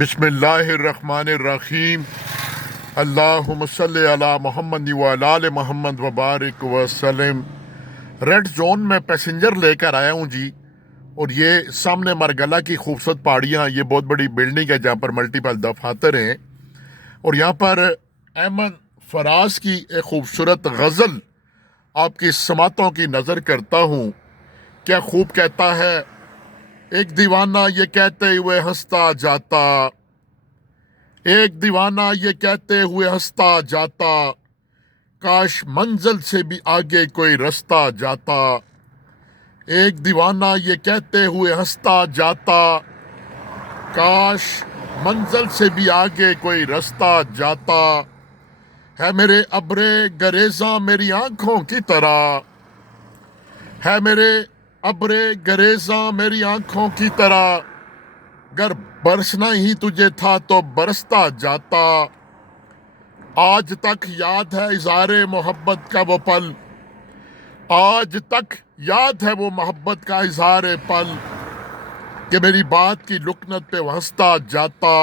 بسم اللہ الرحمن الرحیم۔ اللہم صلی علی محمد وعلی آل محمد وبارک وسلم۔ ریڈ زون میں پیسنجر لے کر آیا ہوں جی، اور یہ سامنے مرگلہ کی خوبصورت پہاڑیاں، یہ بہت بڑی بلڈنگ ہے جہاں پر ملٹیپل دفاتر ہیں، اور یہاں پر احمد فراز کی ایک خوبصورت غزل آپ کی سماعتوں کی نظر کرتا ہوں۔ کیا خوب کہتا ہے، ایک دیوانہ یہ کہتے ہوئے ہنستا جاتا، ایک دیوانہ یہ کہتے ہوئے ہنستا جاتا، کاش منزل سے بھی آگے کوئی رستہ جاتا۔ ایک دیوانہ یہ کہتے ہوئے ہنستا جاتا، کاش منزل سے بھی آگے کوئی رستہ جاتا۔ ہے میرے ابرے گریزاں میری آنکھوں کی طرح، ہے میرے ابرے گریزاں میری آنکھوں کی طرح، گر برسنا ہی تجھے تھا تو برستا جاتا۔ آج تک یاد ہے اظہار محبت کا وہ پل، آج تک یاد ہے وہ محبت کا اظہار پل، کہ میری بات کی لکنت پہ وہ ہنستا جاتا۔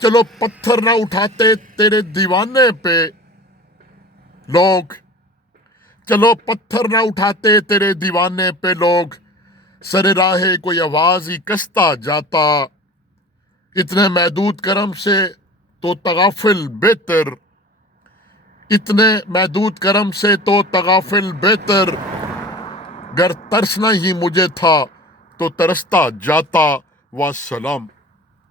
چلو پتھر نہ اٹھاتے تیرے دیوانے پہ لوگ، چلو پتھر نہ اٹھاتے تیرے دیوانے پہ لوگ، سر راہ کوئی آواز ہی کستا جاتا۔ اتنے محدود کرم سے تو تغافل بہتر، اتنے محدود کرم سے تو تغافل بہتر، گر ترسنا ہی مجھے تھا تو ترستا جاتا۔ والسلام۔